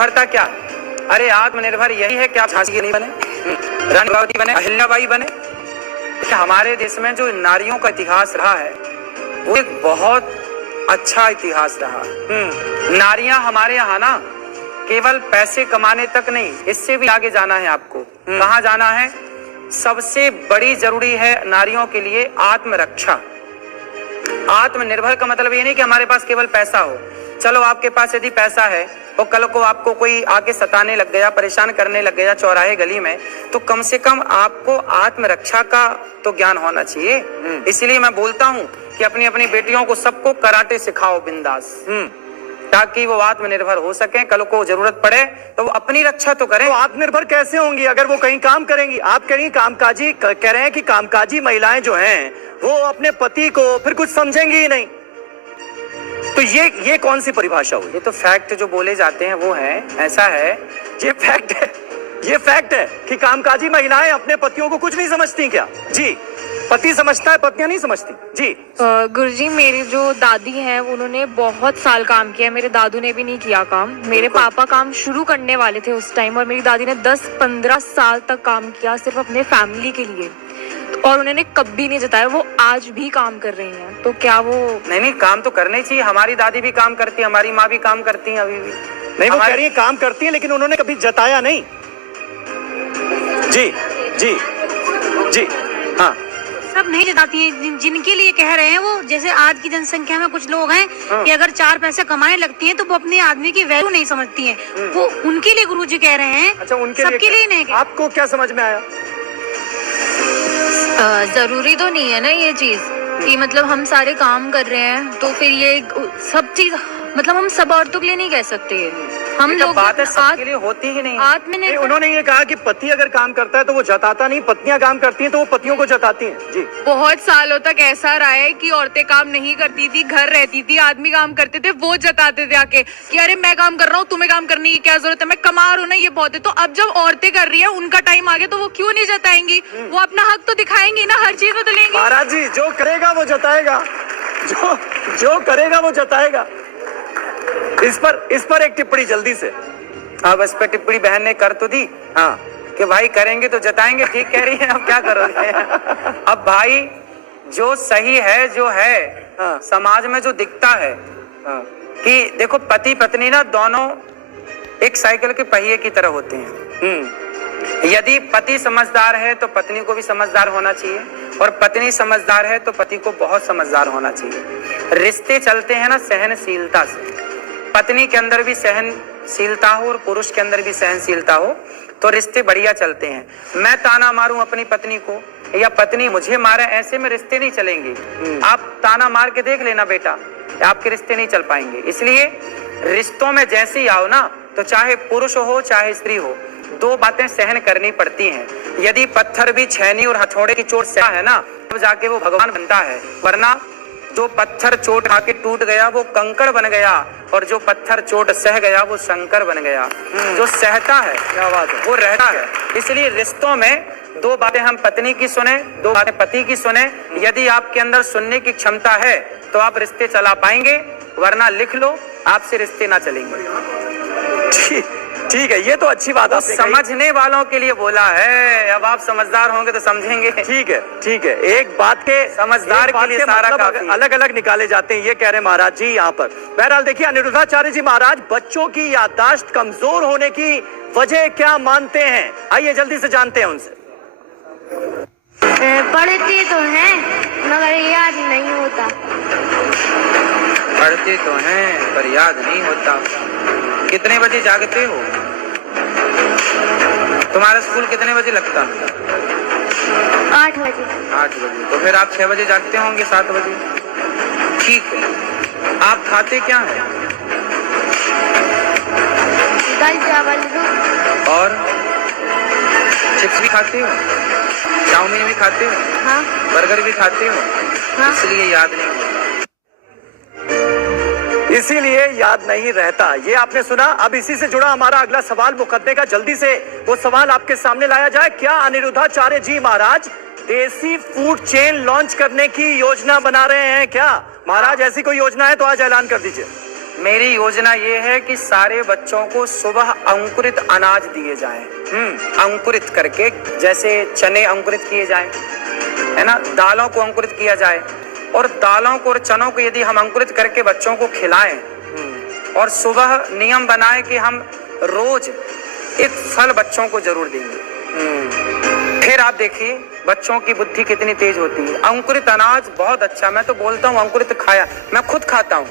आत्मनिर्भरता क्या? अरे आत्मनिर्भर यही है कि आप झांसी की नहीं बने, रानी दुर्गावती बने, अहिल्याबाई बने। हमारे देश में जो नारियों का इतिहास रहा है वो एक बहुत अच्छा इतिहास रहा। नारियां हमारे यहाँ ना केवल पैसे कमाने तक नहीं, इससे भी आगे जाना है आपको। कहाँ जाना है? सबसे बड़ी जरूरी है नारियों के लिए आत्मरक्षा। आत्मनिर्भर का मतलब ये नहीं कि हमारे पास केवल पैसा हो। चलो आपके पास यदि पैसा है और कल को आपको कोई आके सताने लग गया, परेशान करने लग गया चौराहे गली में, तो कम से कम आपको आत्मरक्षा का तो ज्ञान होना चाहिए। इसीलिए मैं बोलता हूँ कि अपनी अपनी बेटियों को सबको कराटे सिखाओ बिंदास, ताकि वो आत्मनिर्भर हो सके। कल को जरूरत पड़े तो वो अपनी रक्षा तो करें। तो आत्मनिर्भर कैसे होंगी अगर वो कहीं काम करेंगी? आप कह रहे हैं कि कामकाजी महिलाएं जो हैं वो अपने पति को फिर कुछ समझेंगी ही नहीं, तो ये कौन सी परिभाषा हुई? ये तो फैक्ट जो बोले जाते हैं वो है, ऐसा है। ये फैक्ट है कि कामकाजी महिलाएं अपने पतियों को कुछ नहीं समझती क्या? जी, पति समझता है, पत्नियां नहीं समझती। जी गुरुजी, मेरी जो दादी हैं उन्होंने बहुत साल काम किया, मेरे दादू ने भी नहीं किया काम। मेरे पापा काम शुरू करने वाले थे उस टाइम, और मेरी दादी ने 10-15 साल तक काम किया सिर्फ अपने फैमिली के लिए, और उन्होंने कभी नहीं जताया। वो आज भी काम कर रही हैं, तो क्या वो नहीं काम तो करना ही चाहिए। हमारी दादी भी काम करती है, हमारी माँ भी काम करती है अभी भी। नहीं, वो कह रही है काम करती है लेकिन उन्होंने कभी जताया नहीं। जी जी जी हाँ, सब नहीं जताती हैं। जिनके लिए कह रहे हैं वो, जैसे आज की जनसंख्या में कुछ लोग हैं कि अगर 4 पैसे कमाने लगती हैं तो वो अपने आदमी की वैल्यू नहीं समझती हैं। वो उनके लिए गुरुजी कह रहे हैं। अच्छा, उनके सबके लिए नहीं। आपको क्या समझ में आया? जरूरी तो नहीं है ना ये चीज कि मतलब हम सारे काम कर रहे हैं तो फिर ये सब चीज मतलब हम सब औरतों के लिए नहीं कह सकते। हम लोग बात सबके लिए होती ही नहीं। आत्मनिर्भर उन्होंने ये कहा कि पति अगर काम करता है तो वो जताता नहीं, पत्नियां काम करती हैं तो वो पतियों को जताती हैं। जी, बहुत सालों तक ऐसा रहा है कि औरतें काम नहीं करती थी, घर रहती थी, आदमी काम करते थे, वो जताते थे आके कि अरे मैं काम कर रहा हूँ, तुम्हें काम करने की क्या जरूरत है, मैं कमा रहा हूँ ना, ये बहुत है। तो अब जब औरतें कर रही है, उनका टाइम आ गया, तो वो क्यों नहीं जताएंगी? वो अपना हक तो दिखाएंगी ना, हर चीज में तो लेंगी। महाराज जी, जो करेगा वो जताएगा, जो करेगा वो जताएगा। इस पर एक टिप्पणी जल्दी से। अब इस पर टिप्पणी बहन ने कर तो दी, हाँ, कि भाई करेंगे तो जताएंगे। ठीक कह रही है, अब क्या करोगे? अब भाई जो सही है, जो है, हाँ, समाज में जो दिखता है, हाँ, कि देखो पति पत्नी ना दोनों एक साइकिल के पहिए की तरह होते हैं। यदि पति समझदार है तो पत्नी को भी समझदार होना चाहिए, और पत्नी समझदार है तो पति को बहुत समझदार होना चाहिए। रिश्ते चलते हैं ना सहनशीलता से। पत्नी के अंदर भी सहनशीलता हो और पुरुष के अंदर भी सहनशीलता हो तो रिश्ते बढ़िया चलते हैं। मैं ताना मारूं अपनी पत्नी को या पत्नी मुझे मारे, ऐसे में रिश्ते नहीं चलेंगे। आप ताना मार के देख लेना बेटा, आपके रिश्ते नहीं चल पाएंगे। इसलिए रिश्तों में जैसे ही आओ ना, तो चाहे पुरुष हो चाहे स्त्री हो, 2 बातें सहन करनी पड़ती हैं। यदि पत्थर भी छेनी और हथौड़े की चोट से है ना, तब जाके वो भगवान बनता है। वरना जो पत्थर चोट खा के टूट गया वो कंकड़ बन गया, और जो पत्थर चोट सह गया वो शंकर बन गया। जो सहता है, क्या बात है, वो रहता है। इसलिए रिश्तों में 2 बातें हम पत्नी की सुने, 2 बातें पति की सुने। यदि आपके अंदर सुनने की क्षमता है तो आप रिश्ते चला पाएंगे, वरना लिख लो, आपसे रिश्ते ना चलेंगे। ठीक है, ये तो अच्छी बात है। समझने वालों के लिए बोला है, अब आप समझदार होंगे तो समझेंगे। ठीक है। एक बात के समझदार के लिए सारा मतलब अलग अलग निकाले जाते हैं, ये कह रहे महाराज जी यहाँ पर। बहरहाल देखिए, अनिरुद्धाचार्य जी महाराज बच्चों की याददाश्त कमजोर होने की वजह क्या मानते हैं? आइए जल्दी से जानते हैं उनसे। पढ़ते तो हैं मगर याद नहीं होता। पढ़ते तो हैं पर याद नहीं होता। कितने बजे जागते हो? तुम्हारा स्कूल कितने बजे लगता है? 8 बजे। 8 बजे। तो फिर आप 6 बजे जागते होंगे, 7 बजे। ठीक है। आप खाते क्या हैं? दाल चावल दूध। और चिप्स भी खाते हो, चाउमीन भी खाते हो, हाँ। बर्गर भी खाते हो, हाँ। इसलिए याद नहीं होता। इसीलिए याद नहीं रहता। ये आपने सुना। अब इसी से जुड़ा हमारा अगला सवाल मुकदमे का, जल्दी से वो सवाल आपके सामने लाया जाए। क्या अनिरुद्धाचार्य जी महाराज देसी फूड चेन लॉन्च करने की योजना बना रहे हैं क्या? महाराज ऐसी कोई योजना है तो आज ऐलान कर दीजिए। मेरी योजना ये है कि सारे बच्चों को सुबह अंकुरित अनाज दिए जाएं, अंकुरित करके, जैसे चने अंकुरित किए जाएं, है ना, दालों को अंकुरित किया जाए, और दालों को और चनों को यदि हम अंकुरित करके बच्चों को खिलाएं, और सुबह नियम बनाएं कि हम रोज एक फल बच्चों को जरूर देंगे, फिर आप देखिए बच्चों की बुद्धि कितनी तेज होती है। अंकुरित अनाज बहुत अच्छा, मैं तो बोलता हूँ अंकुरित खाया, मैं खुद खाता हूँ।